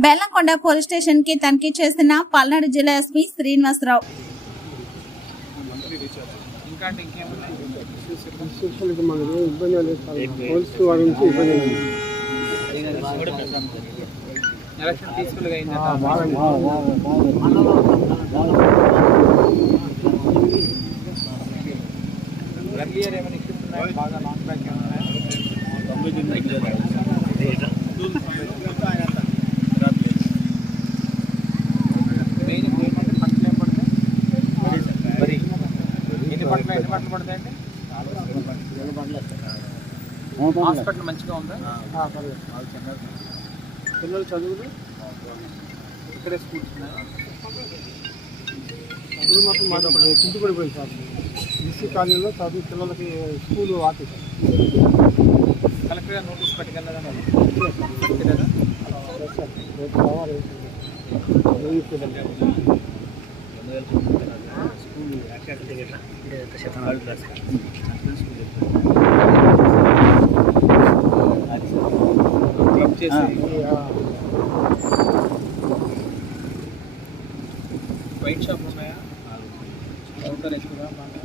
Bellamkonda police స్టేషన్కి తనిఖీ చేసిన పల్నాడు జిల్లా ఎస్పీ శ్రీనివాసరావు. శిక్షణకి ఎన్ని పంటలు పడతాయండి హాస్పిటల్ మంచిగా ఉందా. పిల్లలు చదువులు? ఇక్కడే స్కూల్స్ చదువులు మాత్రం మాది ఒకటి చింటి పడిపోయింది సార్. బీసీ కాలేజీలో చదువు పిల్లలకి స్కూల్ ఆపేశారు. కలెక్టర్ నోటీస్ పట్టుకెళ్ళారా? రేపు రావాలి వైట్ షాప్ ఉన్నాయా కౌంటర్ ఎక్కువగా బాగా